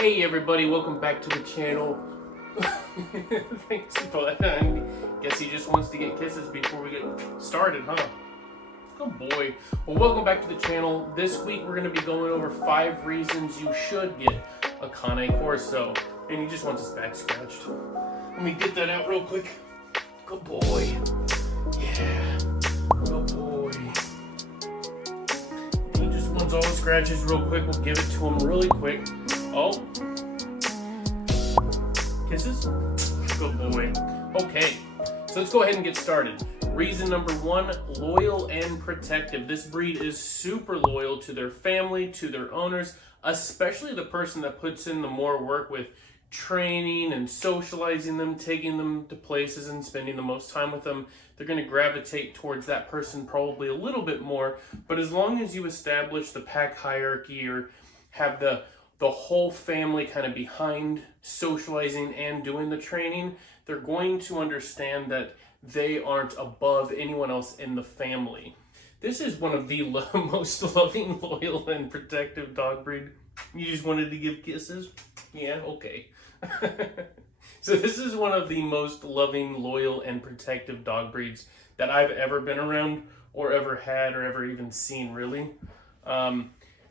Hey everybody, welcome back to the channel. Thanks, but I guess he just wants to get kisses before we get started, huh? Oh boy. Well, welcome back to the channel. This week we're going to be going over 5 reasons you should get a Cane Corso. And he just wants his back scratched. Let me get that out real quick. Good boy. Yeah. Good boy. He just wants all the scratches real quick. We'll give it to him really quick. Oh. Kisses? Good boy. Okay, so let's go ahead and get started. Reason number 1, loyal and protective. This breed is super loyal to their family, to their owners, especially the person that puts in the more work with training and socializing them, taking them to places and spending the most time with them. They're going to gravitate towards that person probably a little bit more, but as long as you establish the pack hierarchy or have the whole family kind of behind socializing and doing the training, they're going to understand that they aren't above anyone else in the family. This is one of the most loving, loyal, and protective dog breed. You just wanted to give kisses? Yeah, okay. So this is one of the most loving, loyal, and protective dog breeds that I've ever been around or ever had or ever even seen, really.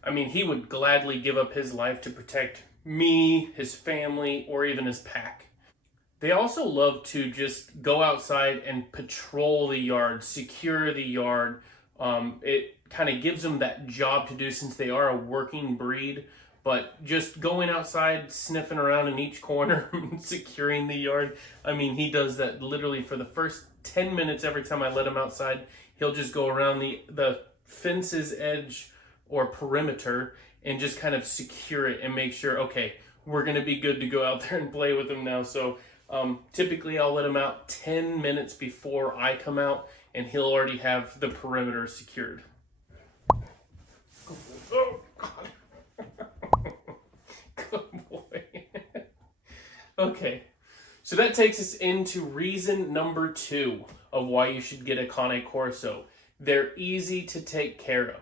I mean, he would gladly give up his life to protect me, his family, or even his pack. They also love to just go outside and patrol the yard, secure the yard. It kind of gives them that job to do since they are a working breed. But just going outside, sniffing around in each corner, securing the yard. I mean, he does that literally for the first 10 minutes every time I let him outside. He'll just go around the fence's edge or perimeter and just kind of secure it and make sure, okay, we're going to be good to go out there and play with him now. So typically I'll let him out 10 minutes before I come out and he'll already have the perimeter secured. Oh, God. Good boy. Okay, so that takes us into reason number 2 of why you should get a Cane Corso. They're easy to take care of.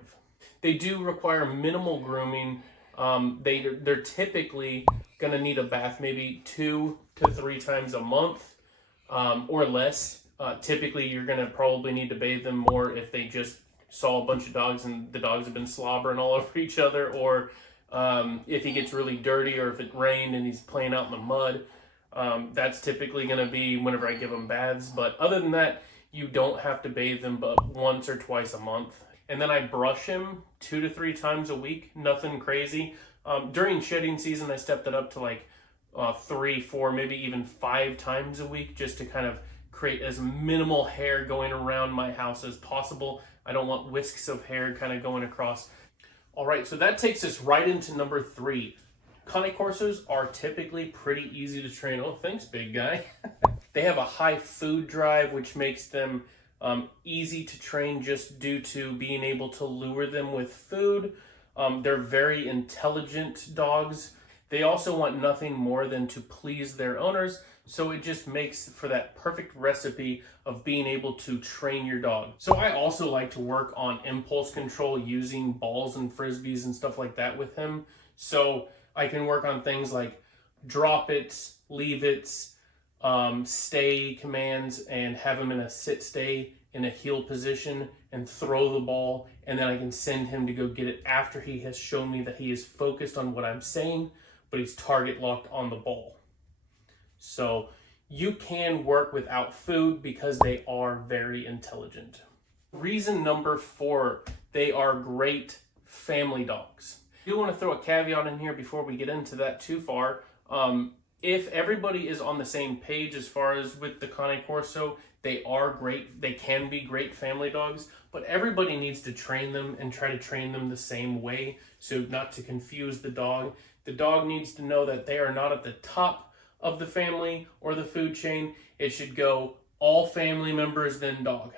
They do require minimal grooming. They're typically going to need a bath maybe 2 to 3 times a month or less. Typically, you're going to probably need to bathe them more if they just saw a bunch of dogs and the dogs have been slobbering all over each other, or if he gets really dirty, or if it rained and he's playing out in the mud. That's typically going to be whenever I give them baths. But other than that, you don't have to bathe them but once or twice a month. And then I brush him 2 to 3 times a week, nothing crazy. During shedding season, I stepped it up to like 3, 4, maybe even 5 times a week, just to kind of create as minimal hair going around my house as possible. I don't want whisks of hair kind of going across. All right, so that takes us right into number 3. Cane Corsos are typically pretty easy to train. Oh, thanks, big guy. They have a high food drive, which makes them easy to train just due to being able to lure them with food. They're very intelligent dogs. They also want nothing more than to please their owners, so it just makes for that perfect recipe of being able to train your dog. So I also like to work on impulse control using balls and frisbees and stuff like that with him. So I can work on things like drop it, leave it, stay commands, and have him in a sit stay in a heel position and throw the ball, and then I can send him to go get it after he has shown me that he is focused on what I'm saying, but he's target locked on the ball. So you can work without food because they are very intelligent. Reason number 4, they are great family dogs. I do want to throw a caveat in here before we get into that too far. If everybody is on the same page as far as with the Cane Corso, they are great. They can be great family dogs, but everybody needs to train them and try to train them the same way, so not to confuse the dog. The dog needs to know that they are not at the top of the family or the food chain. It should go all family members, then dog.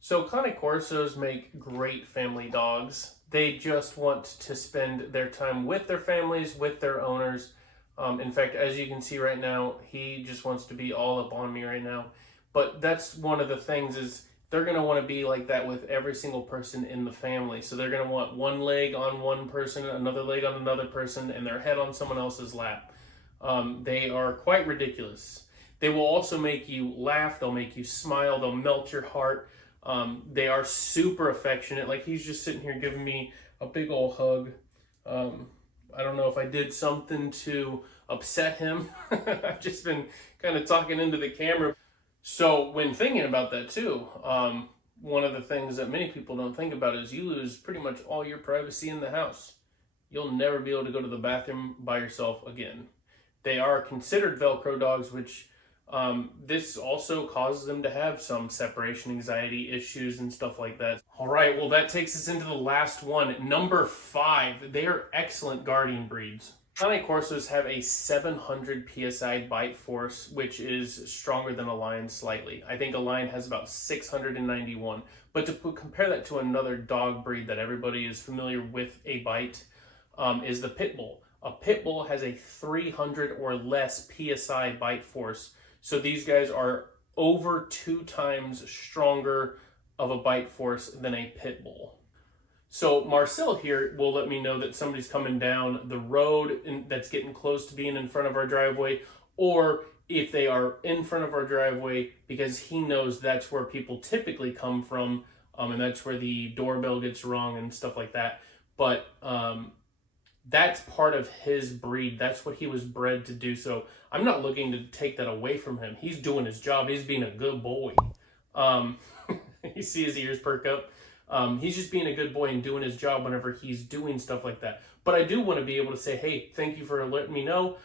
So Cane Corsos make great family dogs. They just want to spend their time with their families, with their owners. In fact, as you can see right now, he just wants to be all up on me right now. But that's one of the things, is they're going to want to be like that with every single person in the family. So they're going to want one leg on one person, another leg on another person, and their head on someone else's lap. They are quite ridiculous. They will also make you laugh. They'll make you smile. They'll melt your heart. They are super affectionate. Like, he's just sitting here giving me a big old hug. I don't know if I did something to upset him. I've just been kind of talking into the camera. So when thinking about that too, one of the things that many people don't think about is you lose pretty much all your privacy in the house. You'll never be able to go to the bathroom by yourself again. They are considered Velcro dogs, which this also causes them to have some separation anxiety issues and stuff like that. All right, well, that takes us into the last one. Number 5, they are excellent guardian breeds. Cane Corsos have a 700 PSI bite force, which is stronger than a lion slightly. I think a lion has about 691. But to compare that to another dog breed that everybody is familiar with a bite, is the pit bull. A pit bull has a 300 or less PSI bite force. So these guys are over 2 times stronger of a bite force than a pit bull. So Marcel here will let me know that somebody's coming down the road that's getting close to being in front of our driveway, or if they are in front of our driveway, because he knows that's where people typically come from, and that's where the doorbell gets rung and stuff like that. But that's part of his breed. That's what he was bred to do. So I'm not looking to take that away from him. He's doing his job. He's being a good boy. You see his ears perk up. He's just being a good boy and doing his job whenever he's doing stuff like that. But I do want to be able to say, hey, thank you for letting me know.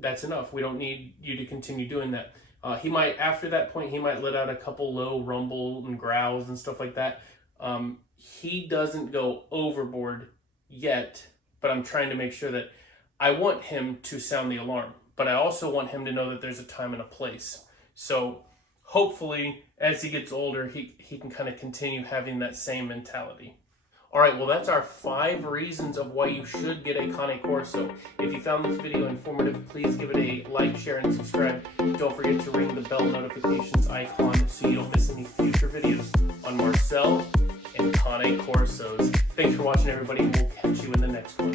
That's enough. We don't need you to continue doing that. He might, after that point, he might let out a couple low rumble and growls and stuff like that. He doesn't go overboard yet, but I'm trying to make sure that I want him to sound the alarm, but I also want him to know that there's a time and a place. So hopefully, as he gets older, he can kind of continue having that same mentality. All right, well, that's our 5 reasons of why you should get a Cane Corso. If you found this video informative, please give it a like, share, and subscribe. Don't forget to ring the bell notifications icon so you don't miss any future videos on Marcel and Cane Corsos. Thanks for watching, everybody. We'll catch you in the next one.